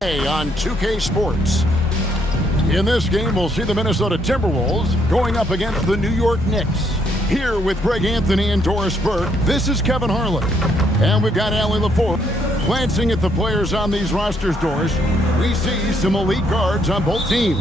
On 2K Sports. In this game, we'll see the Minnesota Timberwolves going up against the New York Knicks. Here with Greg Anthony and Doris Burke, this is Kevin Harlan. And we've got Allie LaForge. Glancing at the players on these rosters, Doris, we see some elite guards on both teams.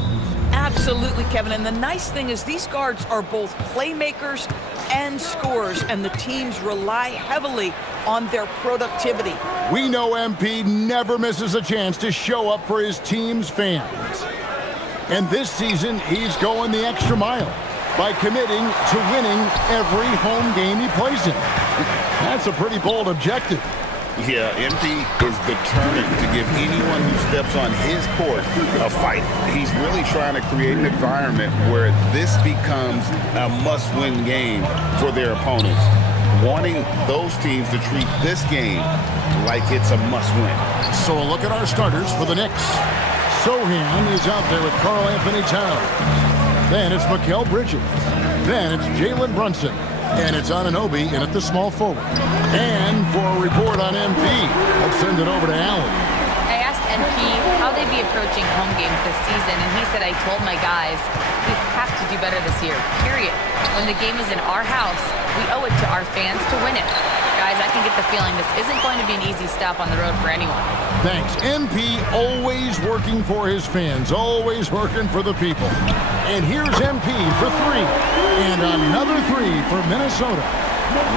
Absolutely, Kevin. And the nice thing is these guards are both playmakers and scorers, and the teams rely heavily on their productivity. We know MP never misses a chance to show up for his team's fans. And this season, he's going the extra mile by committing to winning every home game he plays in. That's a pretty bold objective. Yeah, MP is determined to give anyone who steps on his court a fight. He's really trying to create an environment where this becomes a must-win game for their opponents, wanting those teams to treat this game like it's a must-win. So a look at our starters for the Knicks. Sohan is out there with Karl Anthony Towns. Then it's Mikal Bridges. Then it's Jalen Brunson. And it's Anunoby in at the small forward. And for a report on MP, I'll send it over to Allen. I asked MP how they'd be approaching home games this season, and he said, I told my guys, we have to do better this year, period. When the game is in our house, we owe it to our fans to win it. Guys, I can get the feeling this isn't going to be an easy stop on the road for anyone. Thanks. MP always working for his fans, always working for the people. And here's MP for three. And another three for Minnesota.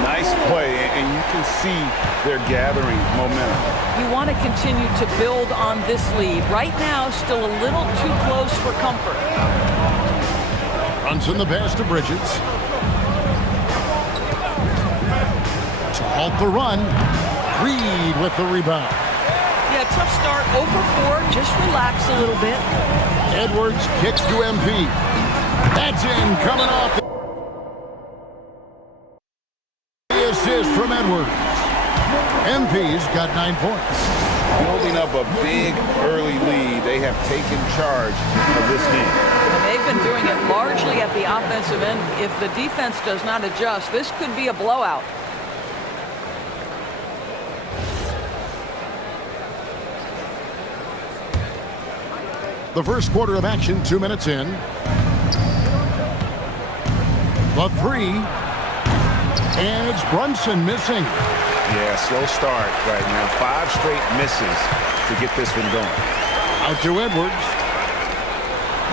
Nice play, and you can see they're gathering momentum. You want to continue to build on this lead. Right now, still a little too close for comfort. Runs in the pass to Bridges. To halt the run, Reed with the rebound. Yeah, tough start, 0 for 4. Just relax a little bit. Edwards kicks to MP. That's in, coming off the assist from Edwards. MP's got 9 points. Building up a big early lead, they have taken charge of this game. And they've been doing it largely at the offensive end. If the defense does not adjust, this could be a blowout. The first quarter of action, 2 minutes in. The three. And it's Brunson missing. Yeah, slow start right now. 5 straight misses to get this one going. Out to Edwards.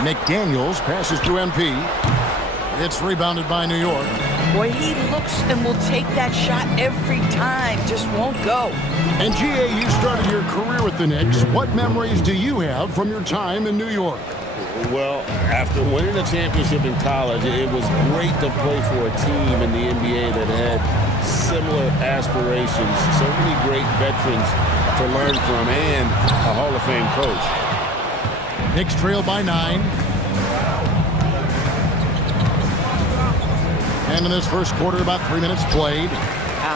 McDaniels passes to MP. It's rebounded by New York. Boy, he looks and will take that shot every time. Just won't go. And GA, you started your career with the Knicks. What memories do you have from your time in New York? Well, after winning a championship in college, it was great to play for a team in the NBA that had similar aspirations. So many great veterans to learn from and a Hall of Fame coach. Knicks trail by 9. And in this first quarter, about 3 minutes played.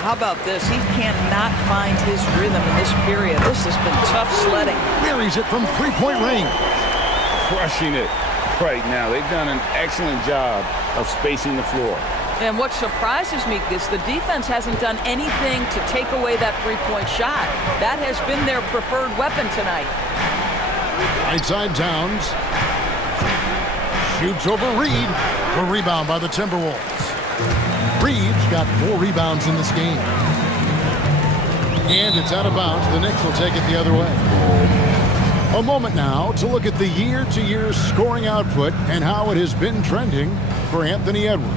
How about this? He cannot find his rhythm in this period. This has been tough sledding. Buries it from three-point range. Crushing it right now. They've done an excellent job of spacing the floor. And what surprises me is the defense hasn't done anything to take away that three-point shot. That has been their preferred weapon tonight. Right side Towns. Shoots over Reed. A rebound by the Timberwolves. Reed's got 4 rebounds in this game. And it's out of bounds. The Knicks will take it the other way. A moment now to look at the year-to-year scoring output and how it has been trending for Anthony Edwards.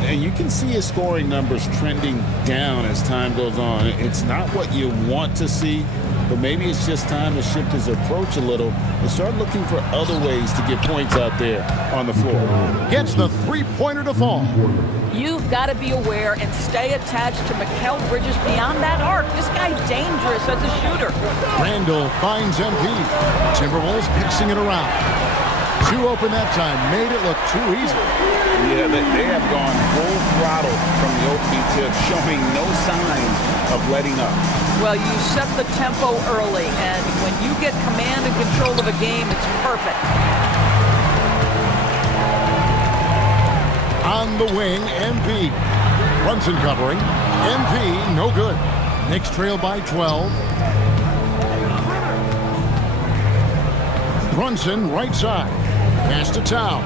And you can see his scoring numbers trending down as time goes on. It's not what you want to see, but maybe it's just time to shift his approach a little and start looking for other ways to get points out there on the floor. Gets the three-pointer to fall. You've got to be aware and stay attached to Mikal Bridges beyond that arc. This guy's dangerous as a shooter. Randall finds MP. Timberwolves picking it around. 2 open that time. Made it look too easy. Yeah, they have gone full throttle from the opening tip, showing no signs of letting up. Well, you set the tempo early, and when you get command and control of a game, it's perfect. On the wing, MP. Brunson covering. MP, no good. Knicks trail by 12. Brunson right side. Pass to Towns.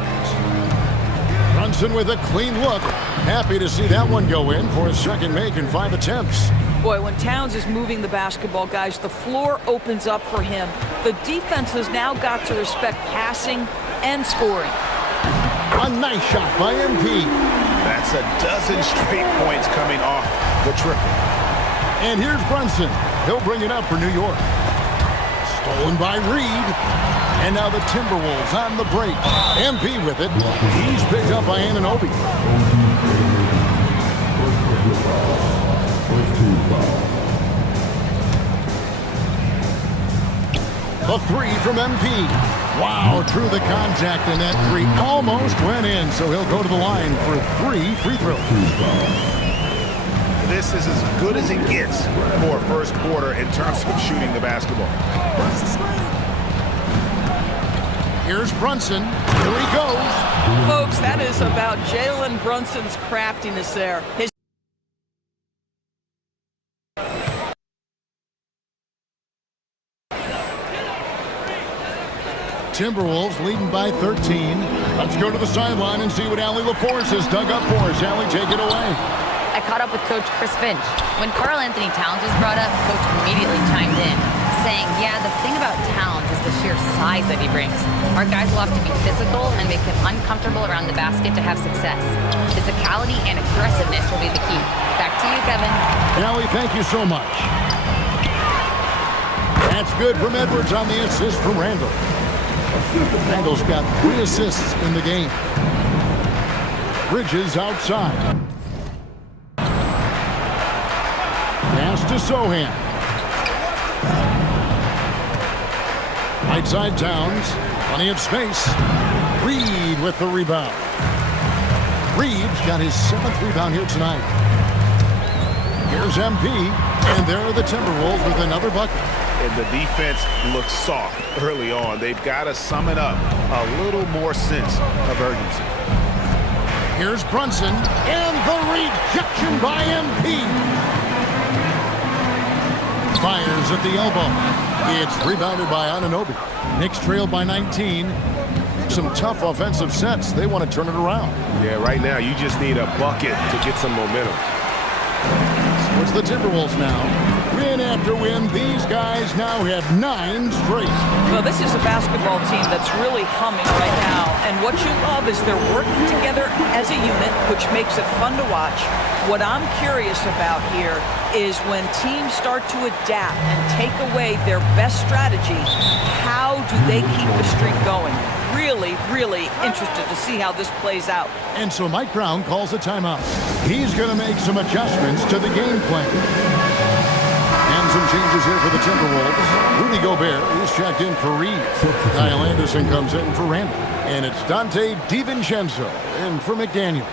Brunson with a clean look. Happy to see that one go in for his second make in 5 attempts. Boy, when Towns is moving the basketball, guys, the floor opens up for him. The defense has now got to respect passing and scoring. A nice shot by MP. That's a dozen straight points coming off the triple. And here's Brunson. He'll bring it up for New York. Stolen by Reed. And now the Timberwolves on the break. MP with it. He's picked up by Anunoby. The three from MP. Wow, through the contact, and that three almost went in, so he'll go to the line for 3 free throws. This is as good as it gets for a first quarter in terms of shooting the basketball. Here's Brunson. Here he goes. Folks, that is about Jalen Brunson's craftiness there. His Timberwolves leading by 13. Let's go to the sideline and see what Allie LaForce has dug up for us. Allie, take it away. I caught up with Coach Chris Finch. When Karl Anthony Towns was brought up, Coach immediately chimed in, saying, yeah, the thing about Towns is the sheer size that he brings. Our guys will have to be physical and make him uncomfortable around the basket to have success. Physicality and aggressiveness will be the key. Back to you, Kevin. Allie, thank you so much. That's good from Edwards on the assist from Randall. Randall's got 3 assists in the game. Bridges outside. Pass to Sohan. Right side Towns. Plenty of space. Reed with the rebound. Reed's got his 7th rebound here tonight. Here's MP. And there are the Timberwolves with another bucket. And the defense looks soft early on. They've got to sum it up. A little more sense of urgency. Here's Brunson. And the rejection by MP. Fires at the elbow. It's rebounded by Anunoby. Knicks trailed by 19. Some tough offensive sets. They want to turn it around. Yeah, right now you just need a bucket to get some momentum. So it's the Timberwolves now. Win after win, these guys now have 9 straight. Well, this is a basketball team that's really humming right now. And what you love is they're working together as a unit, which makes it fun to watch. What I'm curious about here is when teams start to adapt and take away their best strategy, how do they keep the streak going? Really, really interested to see how this plays out. And so Mike Brown calls a timeout. He's going to make some adjustments to the game plan. And some changes here for the Timberwolves. Rudy Gobert is checked in for Reed. Kyle Anderson comes in for Randall. And it's Dante DiVincenzo in for McDaniel.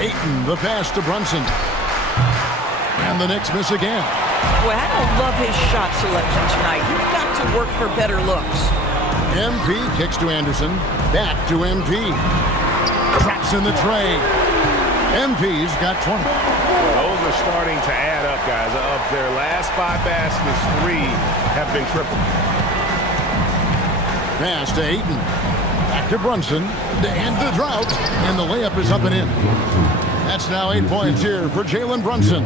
Ayton, the pass to Brunson. And the Knicks miss again. Boy, I don't love his shot selection tonight. You've got to work for better looks. MP kicks to Anderson. Back to MP. Traps in the tray. MP's got 20. Those are starting to add up, guys. Of their last 5 baskets, 3 have been triple. Pass to Ayton. Back to Brunson to end the drought. And the layup is up and in. That's now 8 points here for Jalen Brunson.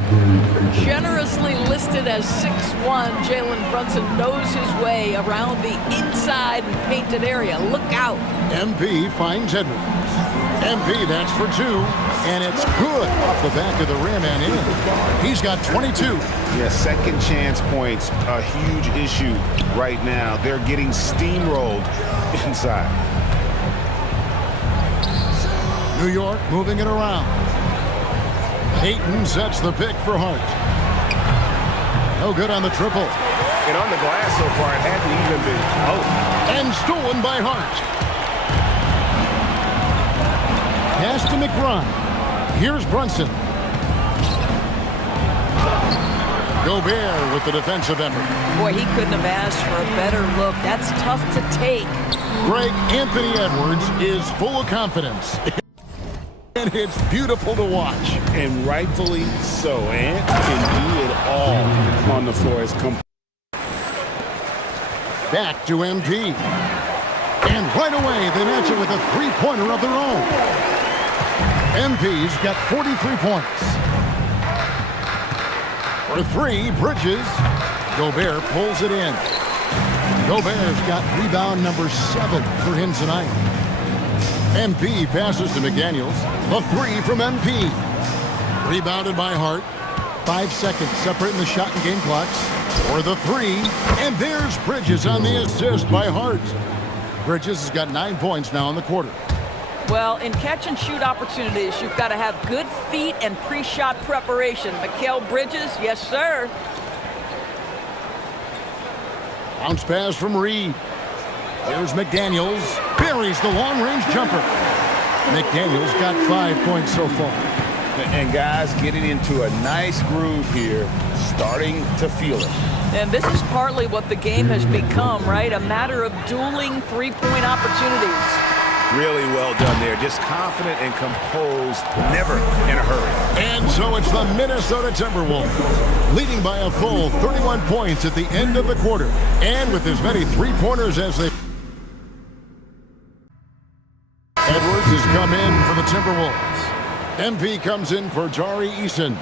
Generously listed as 6'1", Jalen Brunson knows his way around the inside and painted area. Look out. MP finds Edwards. MP, that's for 2. And it's good off the back of the rim and in. He's got 22. Yeah, second chance points, a huge issue right now. They're getting steamrolled inside. New York moving it around. Ayton sets the pick for Hart. No good on the triple. And on the glass so far, it hadn't even been close. And stolen by Hart. Pass to McBride. Here's Brunson. Gobert with the defensive effort. Boy, he couldn't have asked for a better look. That's tough to take. Greg, Anthony Edwards is full of confidence. And it's beautiful to watch. And rightfully so. Ant can do it all on the floor. It's back to MP. And right away, they match it with a three-pointer of their own. MP's got 43 points. For three, Bridges. Gobert pulls it in. Gobert's got rebound number 7 for him tonight. MP passes to McDaniels. The three from MP. Rebounded by Hart. 5 seconds separating the shot and game clocks. For the three, and there's Bridges on the assist by Hart. Bridges has got 9 points now in the quarter. Well, in catch-and-shoot opportunities, you've got to have good feet and pre-shot preparation. Mikal Bridges, yes, sir. Bounce pass from Reed. Here's McDaniels. Buries the long-range jumper. McDaniels got 5 points so far. And guys getting into a nice groove here, starting to feel it. And this is partly what the game has become, right? A matter of dueling three-point opportunities. Really well done there. Just confident and composed, never in a hurry. And so it's the Minnesota Timberwolves, leading by a full 31 points at the end of the quarter. And with as many three-pointers as they... Edwards has come in for the Timberwolves. MP comes in for Jari Eason.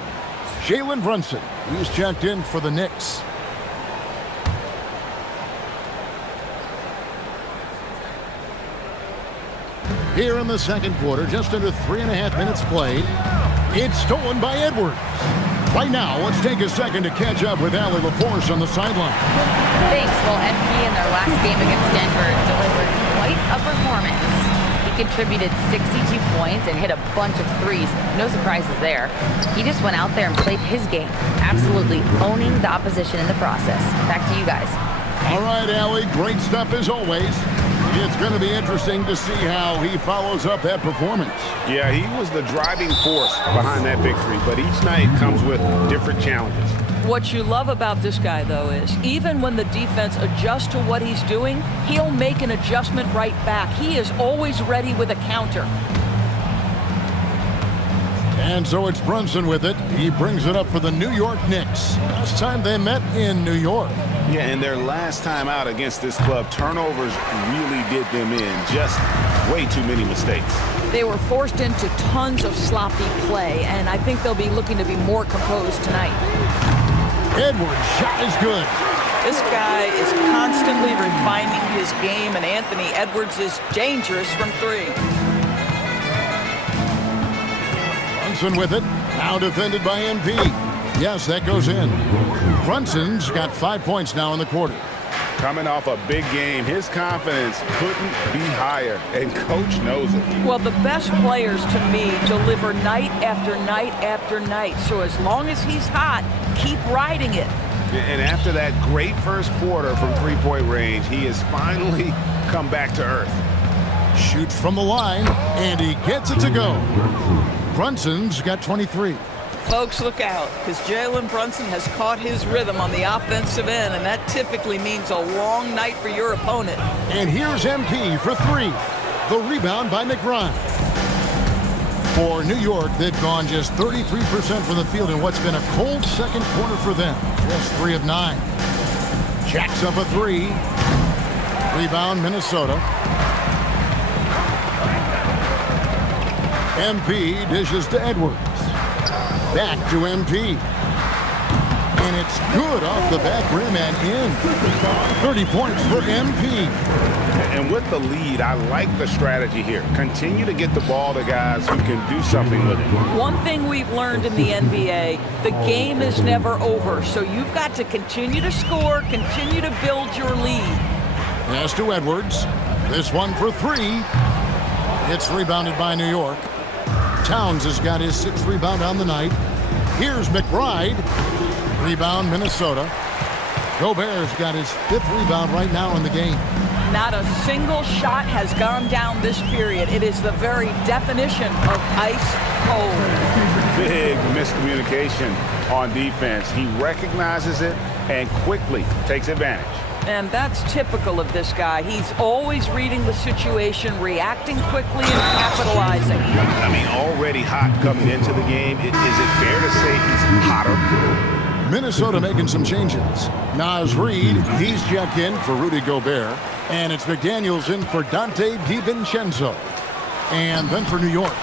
Jalen Brunson, he's checked in for the Knicks. Here in the second quarter, just under 3.5 minutes played. It's stolen by Edwards. Right now, let's take a second to catch up with Allie LaForce on the sideline. Thanks. Well, MP in their last game against Denver delivered quite a performance. He contributed 62 points and hit a bunch of threes. No surprises there. He just went out there and played his game, absolutely owning the opposition in the process. Back to you guys. All right, Allie, great stuff as always. It's going to be interesting to see how he follows up that performance. Yeah, he was the driving force behind that victory, but each night comes with different challenges. What you love about this guy, though, is even when the defense adjusts to what he's doing, he'll make an adjustment right back. He is always ready with a counter. And so it's Brunson with it. He brings it up for the New York Knicks. Last time they met in New York. Yeah, and their last time out against this club, turnovers really did them in. Just way too many mistakes. They were forced into tons of sloppy play, and I think they'll be looking to be more composed tonight. Edwards' shot is good. This guy is constantly refining his game, and Anthony Edwards is dangerous from three. Brunson with it. Now defended by MP. Yes, that goes in. Brunson's got 5 points now in the quarter. Coming off a big game, his confidence couldn't be higher, and Coach knows it. Well, the best players, to me, deliver night after night after night. So as long as he's hot, keep riding it. And after that great first quarter from three-point range, he has finally come back to earth. Shoots from the line, and he gets it to go. Brunson's got 23. Folks, look out, because Jalen Brunson has caught his rhythm on the offensive end, and that typically means a long night for your opponent. And here's MP for three. The rebound by McBride. For New York, they've gone just 33% from the field in what's been a cold second quarter for them. Just 3 of 9. Jacks up a three. Rebound, Minnesota. MP dishes to Edwards. Back to MP. And it's good off the back rim and in. 30 points for MP. And with the lead, I like the strategy here. Continue to get the ball to guys who can do something with it. One thing we've learned in the NBA, the game is never over. So you've got to continue to score, continue to build your lead. Pass to Edwards. This one for three. It's rebounded by New York. Towns has got his 6th rebound on the night. Here's McBride. Rebound, Minnesota. Gobert's got his 5th rebound right now in the game. Not a single shot has gone down this period. It is the very definition of ice cold. Big miscommunication on defense. He recognizes it and quickly takes advantage. And that's typical of this guy. He's always reading the situation, reacting quickly, and capitalizing. I mean, already hot coming into the game. Is it fair to say he's hotter? Minnesota making some changes. Naz Reid, he's checked in for Rudy Gobert. And it's McDaniels in for Dante DiVincenzo. And then for New York,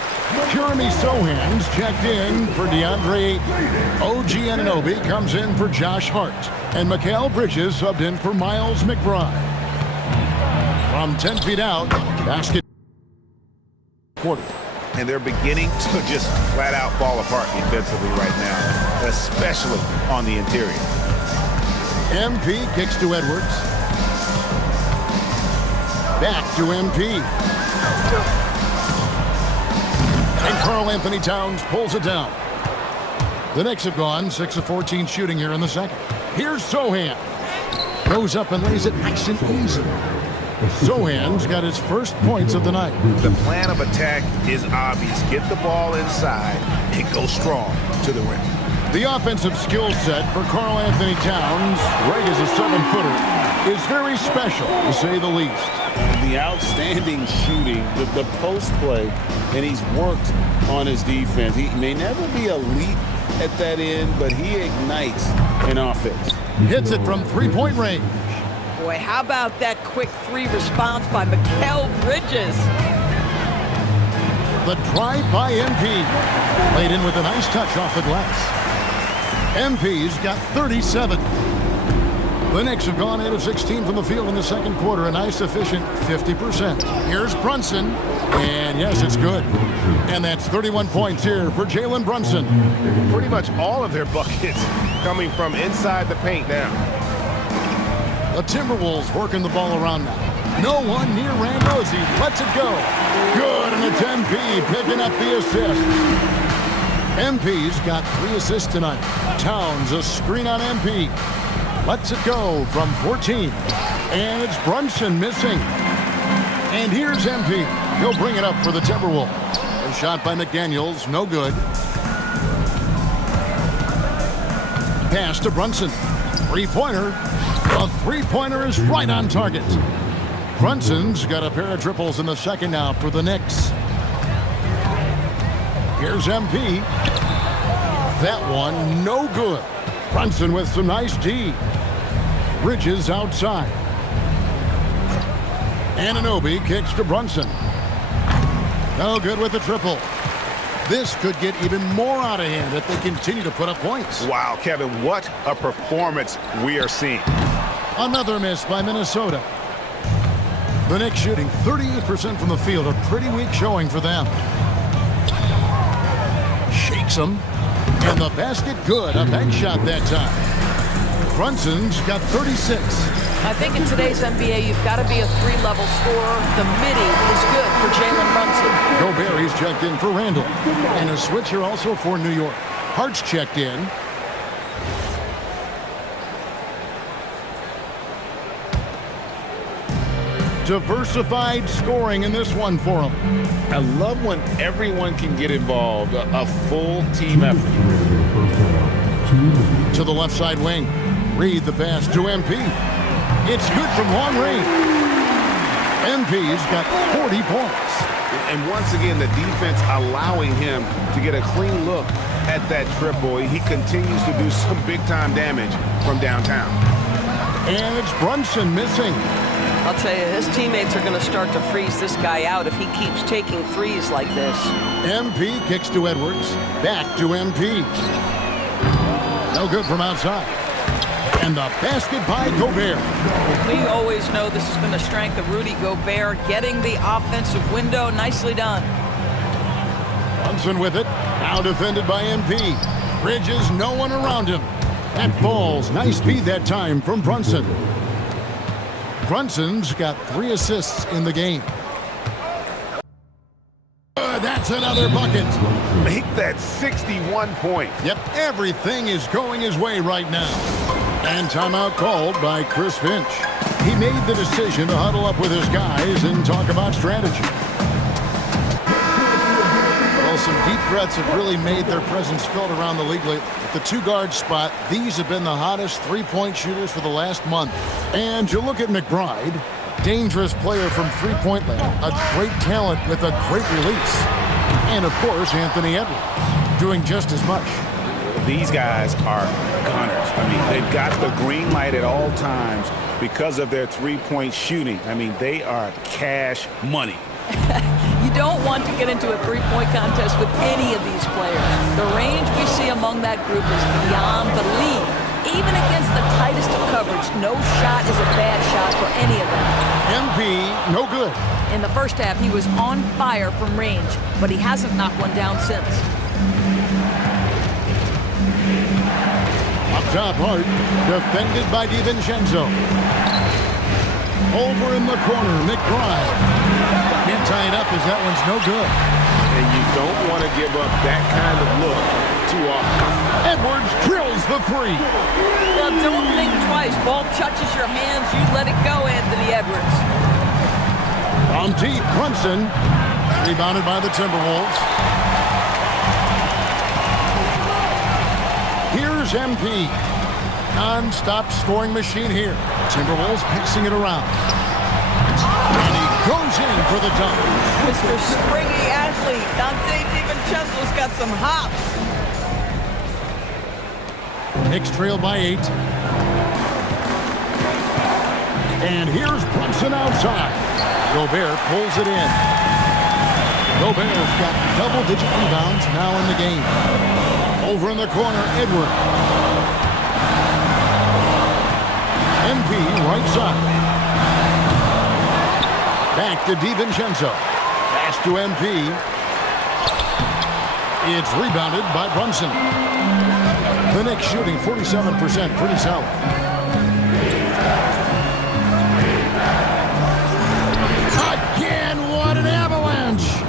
Jeremy Sohan's checked in for DeAndre Ayton. OG Anunoby comes in for Josh Hart. And Mikal Bridges subbed in for Miles McBride. From 10 feet out, basket quarter. And they're beginning to just flat out fall apart defensively right now, especially on the interior. MP kicks to Edwards. Back to MP. And Karl Anthony Towns pulls it down. The Knicks have gone 6 of 14 shooting here in the second. Here's Sohan. Goes up and lays it nice and easy. Sohan's got his first points of the night. The plan of attack is obvious. Get the ball inside and go strong to the rim. The offensive skill set for Karl Anthony Towns, right as a 7-footer, is very special, to say the least. The outstanding shooting, the post play, and he's worked on his defense. He may never be elite at that end, but he ignites an offense. Hits it from three-point range. Boy, how about that quick three response by Mikal Bridges? The drive by MP. Laid in with a nice touch off the glass. MP's got 37. The Knicks have gone 8 of 16 from the field in the second quarter. A nice, efficient 50%. Here's Brunson. And yes, it's good. And that's 31 points here for Jalen Brunson. Pretty much all of their buckets coming from inside the paint now. The Timberwolves working the ball around now. No one near Randle as he lets it go. Good, and it's MP picking up the assist. MP's got 3 assists tonight. Towns a screen on MP. Lets it go from 14. And it's Brunson missing. And here's MP. He'll bring it up for the Timberwolves. A shot by McDaniels, no good. Pass to Brunson. Three-pointer. The three-pointer is right on target. Brunson's got a pair of triples in the second now for the Knicks. Here's MP. That one, no good. Brunson with some nice D. Bridges outside. Anunoby kicks to Brunson. No good with the triple. This could get even more out of hand if they continue to put up points. Wow, Kevin, what a performance we are seeing. Another miss by Minnesota. The Knicks shooting 38% from the field, a pretty weak showing for them. Shakes them. And the basket good. A bank shot that time. Brunson's got 36. I think in today's NBA, you've got to be a three-level scorer. The midi is good for Jalen Brunson. Gobert, he's checked in for Randle. And a switcher also for New York. Hart's checked in. Diversified scoring in this one for him. I love when everyone can get involved, a full team effort. To the left side wing. Reid the pass to MP. It's good from long range. MP's got 40 points. And once again, the defense allowing him to get a clean look at that triple. He continues to do some big-time damage from downtown. And it's Brunson missing. I'll tell you, his teammates are going to start to freeze this guy out if he keeps taking threes like this. MP kicks to Edwards. Back to MP. No good from outside. And the basket by Gobert. We always know this has been the strength of Rudy Gobert, getting the offensive window. Nicely done. Brunson with it. Now defended by MP. Bridges, no one around him. That falls. Nice speed that time from Brunson. Brunson's got 3 assists in the game. That's another bucket. Make that 61 points. Yep, everything is going his way right now. And timeout called by Chris Finch. He made the decision to huddle up with his guys and talk about strategy. Well, some deep threats have really made their presence felt around the league lately. At the two-guard spot, these have been the hottest three-point shooters for the last month. And you look at McBride, dangerous player from three-point land, a great talent with a great release. And, of course, Anthony Edwards, doing just as much. These guys are gunners. I mean, they've got the green light at all times because of their three-point shooting. I mean, they are cash money. You don't want to get into a three-point contest with any of these players. The range we see among that group is beyond belief. Even against the tightest of coverage, no shot is a bad shot for any of them. MP, no good. In the first half, he was on fire from range, but he hasn't knocked one down since. Up top, Hart, defended by DiVincenzo. Over in the corner, McBride. Can't tie it up as that one's no good. And you don't want to give up that kind of look too often. Edwards drills the three. Well, don't think twice. Ball touches your hands, you let it go, Anthony Edwards. On deep, Brunson. Rebounded by the Timberwolves. Here's MP. Non-stop scoring machine here. Timberwolves passing it around. And he goes in for the dunk. Mr. Springy athlete, Dante DiVincenzo's got some hops. Knicks trail by 8. And here's Brunson outside. Gobert pulls it in. Gobert's got double-digit rebounds now in the game. Over in the corner, Edward. MP right side. Back to DiVincenzo. Pass to MP. It's rebounded by Brunson. The Knicks shooting 47%, pretty solid. Again, what an avalanche!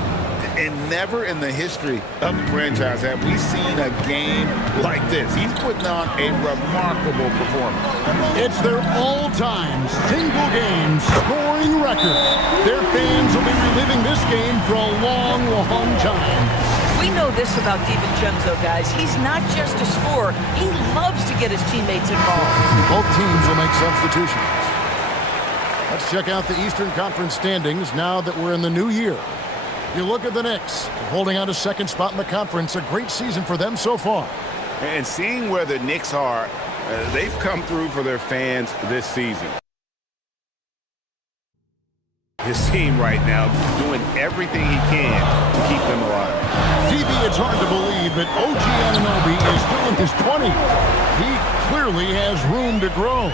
And never in the history of the franchise have we seen a game like this. He's putting on a remarkable performance. It's their all-time single-game scoring record. Their fans will be reliving this game for a long, long time. We know this about DiVincenzo, guys. He's not just a scorer. He loves to get his teammates involved. Both teams will make substitutions. Let's check out the Eastern Conference standings now that we're in the new year. You look at the Knicks, holding on to second spot in the conference. A great season for them so far. And seeing where the Knicks are, they've come through for their fans this season. His team right now doing everything he can to keep them alive. DB, it's hard to believe that OG Anunoby is still in his 20s. He clearly has room to grow.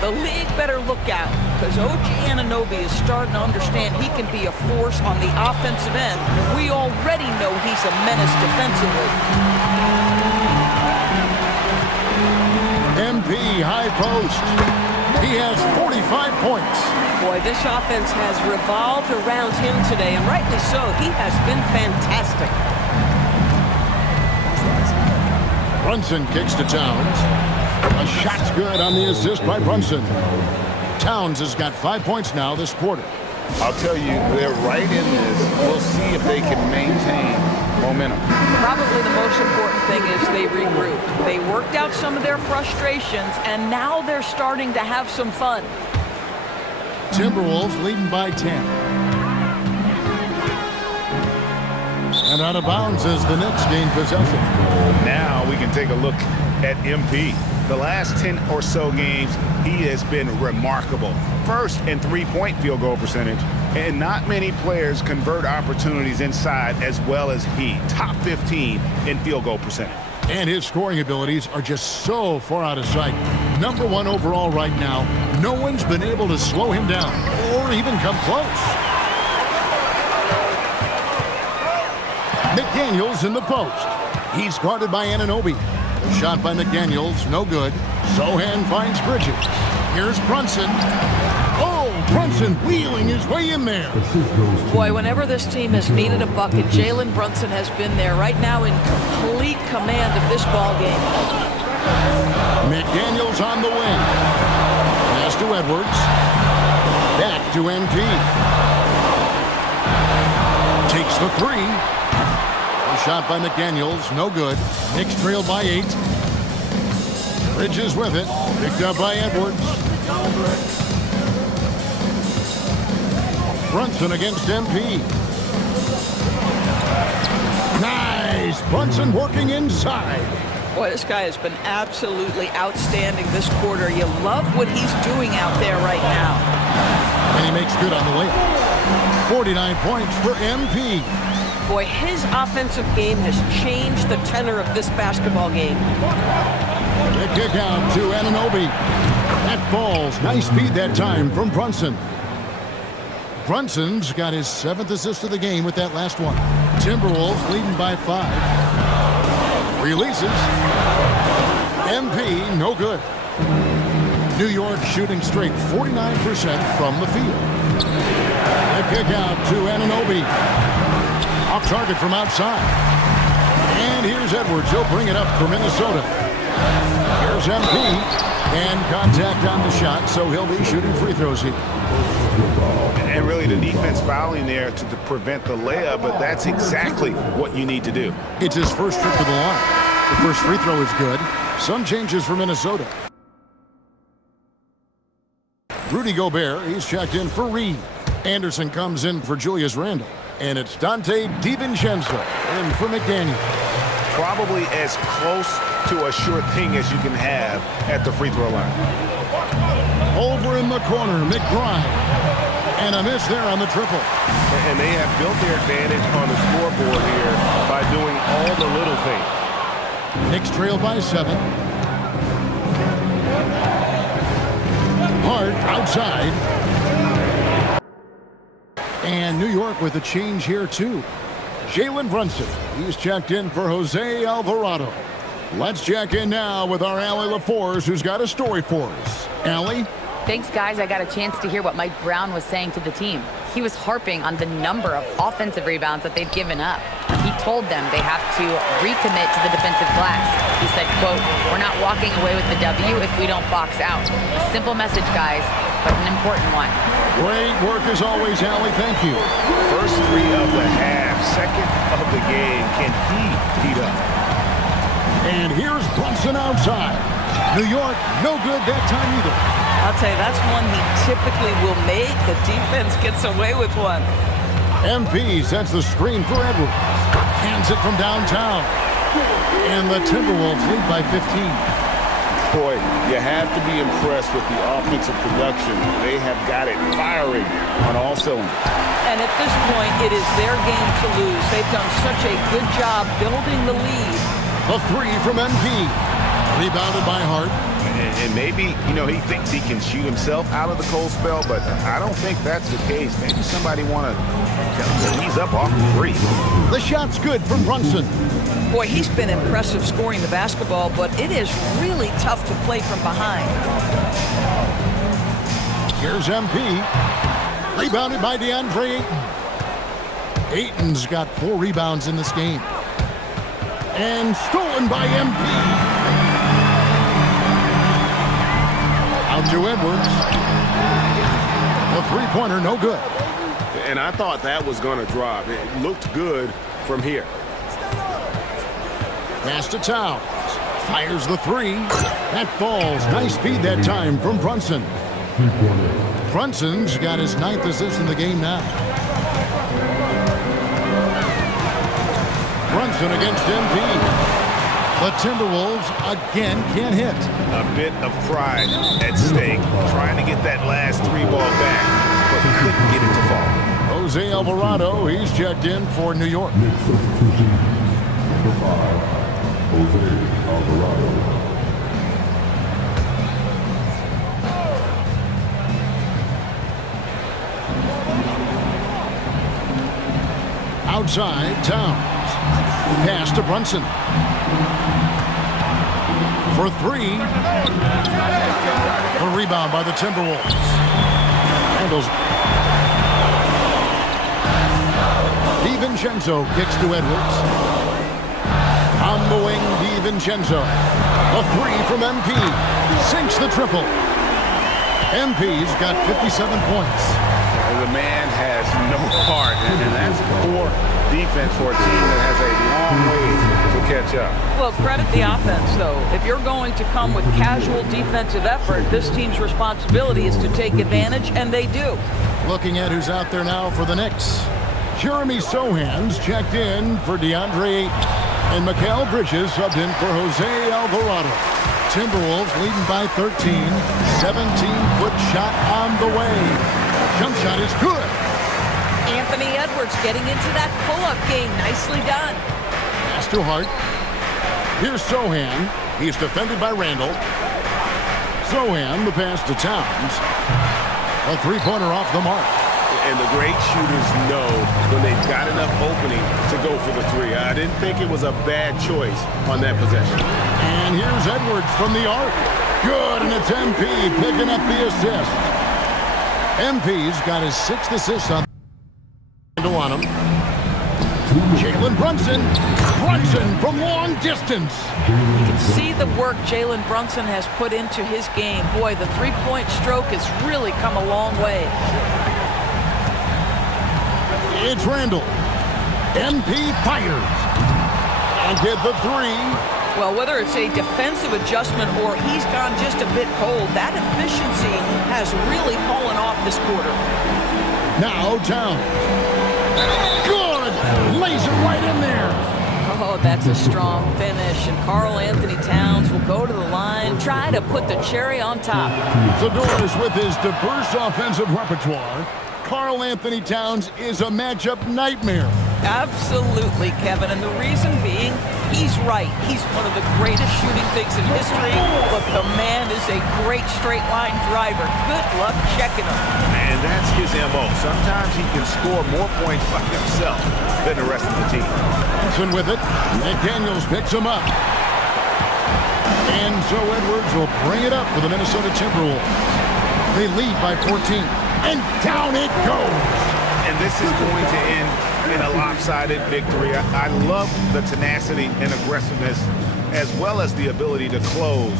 The league better look out, because OG Anunoby is starting to understand he can be a force on the offensive end. We already know he's a menace defensively. MP high post. He has 45 points. Boy, this offense has revolved around him today, and rightly so. He has been fantastic. Brunson kicks to Towns. A shot's good on the assist by Brunson. Towns has got 5 points now this quarter. I'll tell you, they're right in this. We'll see if they can maintain momentum. Probably the most important thing is they regrouped. They worked out some of their frustrations, and now they're starting to have some fun. Timberwolves leading by 10. And out of bounds as the Knicks gain possession. Now we can take a look at MP. The last 10 or so games, he has been remarkable. First in three-point field goal percentage, and not many players convert opportunities inside as well as he. Top 15 in field goal percentage. And his scoring abilities are just so far out of sight. Number 1 overall right now. No one's been able to slow him down or even come close. McDaniels in the post. He's guarded by Anunoby. The shot by McDaniels, no good. Sohan finds Bridges. Here's Brunson. Oh, Brunson wheeling his way in there. Boy, whenever this team has needed a bucket, Jalen Brunson has been there right now in complete command of this ball game. McDaniels on the wing. Pass to Edwards. Back to MP. Takes the three. The shot by McDaniels, no good. Knicks trailed by 8. Bridges with it, picked up by Edwards. Brunson against MP. Nice! Brunson working inside. Boy, this guy has been absolutely outstanding this quarter. You love what he's doing out there right now. And he makes good on the layup. 49 points for MP. Boy, his offensive game has changed the tenor of this basketball game. The kick out to Anunoby. That falls. Nice speed that time from Brunson. Brunson's got his 7th assist of the game with that last one. Timberwolves leading by 5. Releases. MP, no good. New York shooting straight 49% from the field. The kick out to Anunoby. Off target from outside. And here's Edwards. He'll bring it up for Minnesota. Here's MP. And contact on the shot, so he'll be shooting free throws here. And really the defense fouling there to prevent the layup, but that's exactly what you need to do. It's his first trip to the line. The first free throw is good. Some changes for Minnesota. Rudy Gobert, he's checked in for Reed. Anderson comes in for Julius Randle. And it's Dante DiVincenzo in for McDaniel. Probably as close to a sure thing as you can have at the free throw line. Over in the corner, McBride. And a miss there on the triple. And they have built their advantage on the scoreboard here by doing all the little things. Knicks trailed by 7. Hart outside. And New York with a change here too. Jalen Brunson, he's checked in for Jose Alvarado. Let's check in now with our Allie LaForce, who's got a story for us. Allie? Thanks, guys. I got a chance to hear what Mike Brown was saying to the team. He was harping on the number of offensive rebounds that they've given up. He told them they have to recommit to the defensive glass. He said, quote, "We're not walking away with the W if we don't box out." A simple message, guys, but an important one. Great work as always, Allie. Thank you. First 3 of the half, second of the game. Can he heat up? And here's Brunson outside. New York, no good that time either. I'll tell you, that's one he typically will make. The defense gets away with one. MP sets the screen for Edwards. Hands it from downtown. And the Timberwolves lead by 15. Boy, you have to be impressed with the offensive production. They have got it firing on all cylinders. And at this point, it is their game to lose. They've done such a good job building the lead. The 3 from MP. Rebounded by Hart. And maybe, he thinks he can shoot himself out of the cold spell, but I don't think that's the case. Maybe somebody want to tell him that he's up off the 3. The shot's good from Brunson. Boy, he's been impressive scoring the basketball, but it is really tough to play from behind. Here's MP. Rebounded by DeAndre Ayton. Ayton's got 4 rebounds in this game. And stolen by MP. Out to Edwards. The three-pointer, no good. And I thought that was going to drop. It looked good from here. Pass to Towns. Fires the 3. That falls. Nice speed that time from Brunson. Brunson's got his 9th assist in the game now. Brunson against MP. The Timberwolves again can't hit. A bit of pride at stake, trying to get that last 3 ball back, but couldn't get it to fall. Jose Alvarado, he's checked in for New York. Number 5, Jose Alvarado. Outside, Towns. Pass to Brunson. For 3. A rebound by the Timberwolves. Handles. DiVincenzo kicks to Edwards. On the wing, DiVincenzo. A 3 from MP. Sinks the triple. MP's got 57 points. The man has no heart, and that's poor defense for a team that has a long way to catch up. Well, credit the offense, though. If you're going to come with casual defensive effort, this team's responsibility is to take advantage, and they do. Looking at who's out there now for the Knicks. Jeremy Sohan's checked in for DeAndre Ayton. And Mikal Bridges subbed in for Jose Alvarado. Timberwolves leading by 13. 17-foot shot on the way. Jump shot is good. Anthony Edwards getting into that pull-up game. Nicely done. Pass to Hart. Here's Sohan. He's defended by Randall. Sohan, the pass to Towns. A three-pointer off the mark. And the great shooters know when they've got enough opening to go for the three. I didn't think it was a bad choice on that possession. And here's Edwards from the arc. Good, and it's MP picking up the assist. MP's got his 6th assist on him. Jalen Brunson. Brunson from long distance. You can see the work Jalen Brunson has put into his game. Boy, the three-point stroke has really come a long way. It's Randall. MP fires. And get the three. Well, whether it's a defensive adjustment or he's gone just a bit cold, that efficiency has really fallen off this quarter. Now Towns. Good. Lays it right in there. Oh, that's a strong finish. And Karl Anthony Towns will go to the line, try to put the cherry on top. Zadorus with his diverse offensive repertoire. Karl Anthony Towns is a matchup nightmare. Absolutely, Kevin. And the reason being, he's right. He's one of the greatest shooting bigs in history, but the man is a great straight-line driver. Good luck checking him. Man, that's his MO. Sometimes he can score more points by himself than the rest of the team. Johnson with it. McDaniels picks him up. And so Edwards will bring it up for the Minnesota Timberwolves. They lead by 14. And down it goes. And this is going to end in a lopsided victory. I love the tenacity and aggressiveness as well as the ability to close.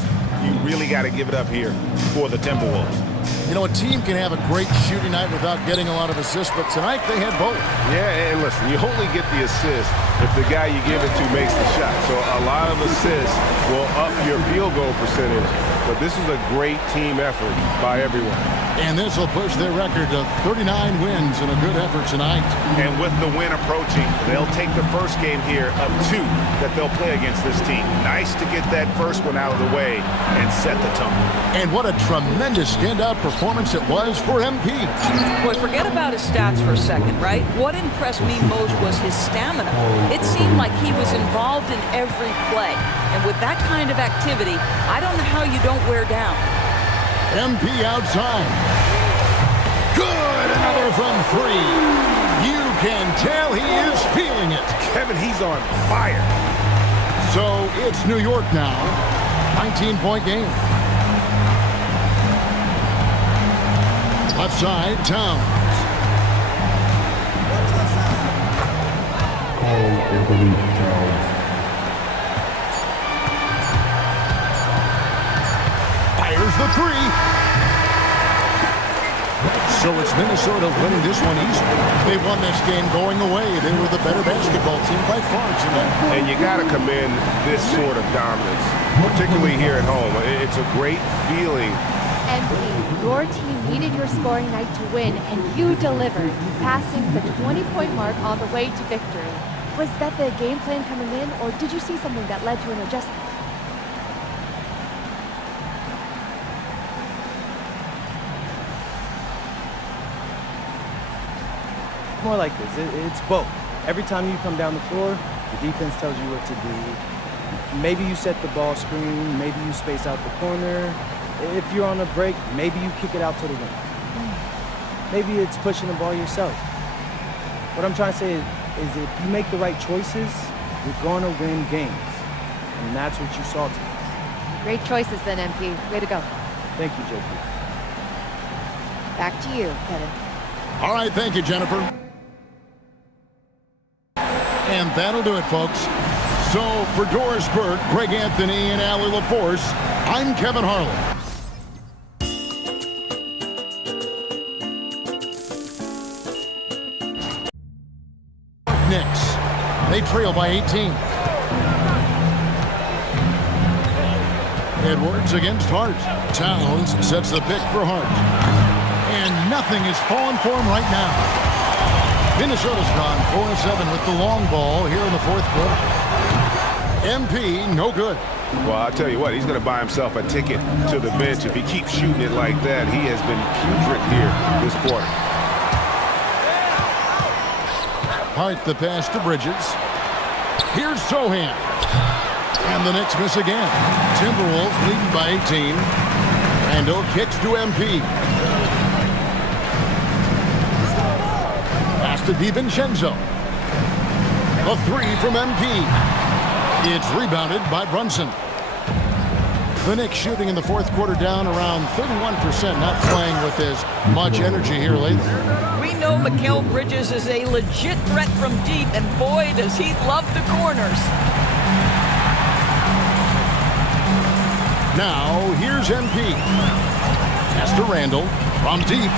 You really got to give it up here for the Timberwolves. You know, a team can have a great shooting night without getting a lot of assists, but tonight they had both. Yeah, and listen, you only get the assist if the guy you give it to makes the shot. So a lot of assists will up your field goal percentage, but this is a great team effort by everyone. And this will push their record to 39 wins and a good effort tonight. And with the win approaching, they'll take the first game here of 2 that they'll play against this team. Nice to get that first one out of the way and set the tone. And what a tremendous standout performance it was for MP. Boy, forget about his stats for a second, right? What impressed me most was his stamina. It seemed like he was involved in every play. And with that kind of activity, I don't know how you don't wear down. MP outside. Good, another from 3. You can tell he is feeling it. Kevin, he's on fire. So it's New York now. 19-point game. Left side, Towns. Karl Anthony Towns. Fires the 3. So it's Minnesota winning this one easily. They won this game going away. They were the better basketball team by far tonight. And you got to commend this sort of dominance, particularly here at home. It's a great feeling. MP, your team needed your scoring night to win, and you delivered, passing the 20-point mark on the way to victory. Was that the game plan coming in, or did you see something that led to an adjustment? More like this. It's both. Every time you come down the floor, the defense tells you what to do. Maybe you set the ball screen, maybe you space out the corner. If you're on a break, maybe you kick it out to the wing. Maybe it's pushing the ball yourself. What I'm trying to say is if you make the right choices, you're going to win games. And that's what you saw tonight. Great choices then, MP. Way to go. Thank you, JP. Back to you, Kevin. All right, thank you, Jennifer. And that'll do it, folks. So for Doris Burke, Greg Anthony, and Allie LaForce, I'm Kevin Harlan. Knicks. They trail by 18. Edwards against Hart. Towns sets the pick for Hart. And nothing is falling for him right now. Minnesota's gone 4-7 with the long ball here in the fourth quarter. MP, no good. Well, I'll tell you what, he's going to buy himself a ticket to the bench. If he keeps shooting it like that, he has been putrid here this quarter. Hart the pass to Bridges. Here's Sohan. And the Knicks miss again. Timberwolves leading by 18. Randall kicks to MP. Pass to DiVincenzo. A three from MP. It's rebounded by Brunson. The Knicks shooting in the fourth quarter down around 31%, not playing with as much energy here lately. We know Mikal Bridges is a legit threat from deep, and boy, does he love the corners. Now, here's MP. Pass to Randall from deep.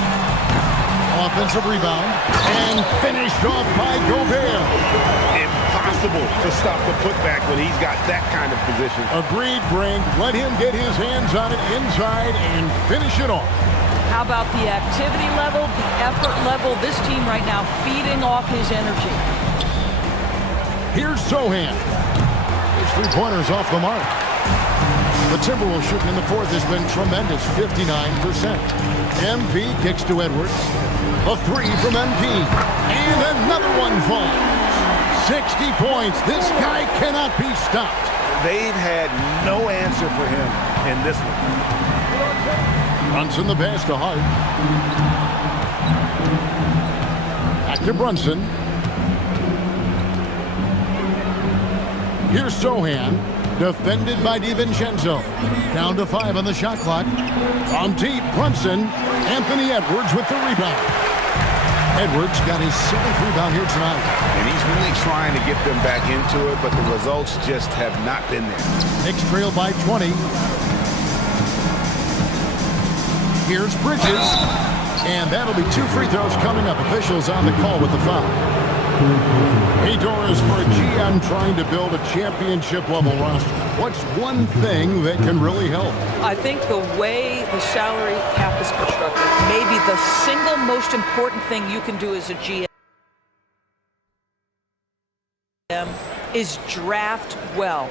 Offensive rebound. And finished off by Gobert. Impossible to stop the putback when he's got that kind of position. Agreed, Brink. Let him get his hands on it inside and finish it off. How about the activity level, the effort level? This team right now feeding off his energy. Here's Sohan. His three-pointers off the mark. The Timberwolves shooting in the fourth has been tremendous, 59%. MP kicks to Edwards. A three from MP. And another one falls. 60 points. This guy cannot be stopped. They've had no answer for him in this one. Brunson the pass to Hart. Back to Brunson. Here's Sohan. Defended by DiVincenzo. Down to 5 on the shot clock. From deep, Brunson. Anthony Edwards with the rebound. Edwards got his 7th rebound here tonight. And he's really trying to get them back into it, but the results just have not been there. Knicks trail by 20. Here's Bridges. And that'll be 2 free throws coming up. Officials on the call with the foul. Hey, Doris, for a GM trying to build a championship-level roster, what's one thing that can really help? I think the way the salary cap is constructed, maybe the single most important thing you can do as a GM is draft well.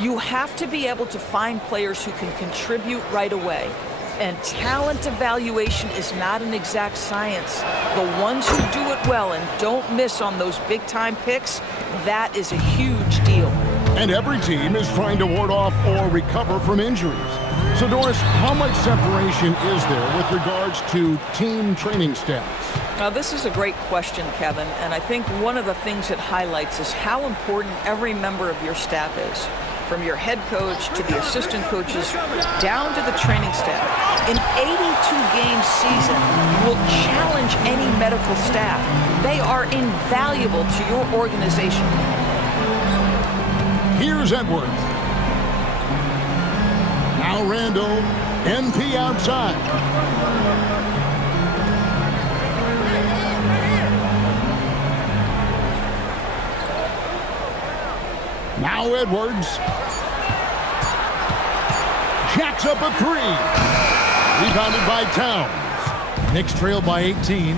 You have to be able to find players who can contribute right away. And talent evaluation is not an exact science. The ones who do it well and don't miss on those big-time picks, that is a huge deal. And every team is trying to ward off or recover from injuries. So, Doris, how much separation is there with regards to team training staffs? Now, this is a great question, Kevin, and I think one of the things it highlights is how important every member of your staff is. From your head coach to the assistant coaches down to the training staff. An 82-game season will challenge any medical staff. They are invaluable to your organization. Here's Edwards. Now Randall, MP outside. Now Edwards. Jacks up a three. Rebounded by Towns. Knicks trail by 18.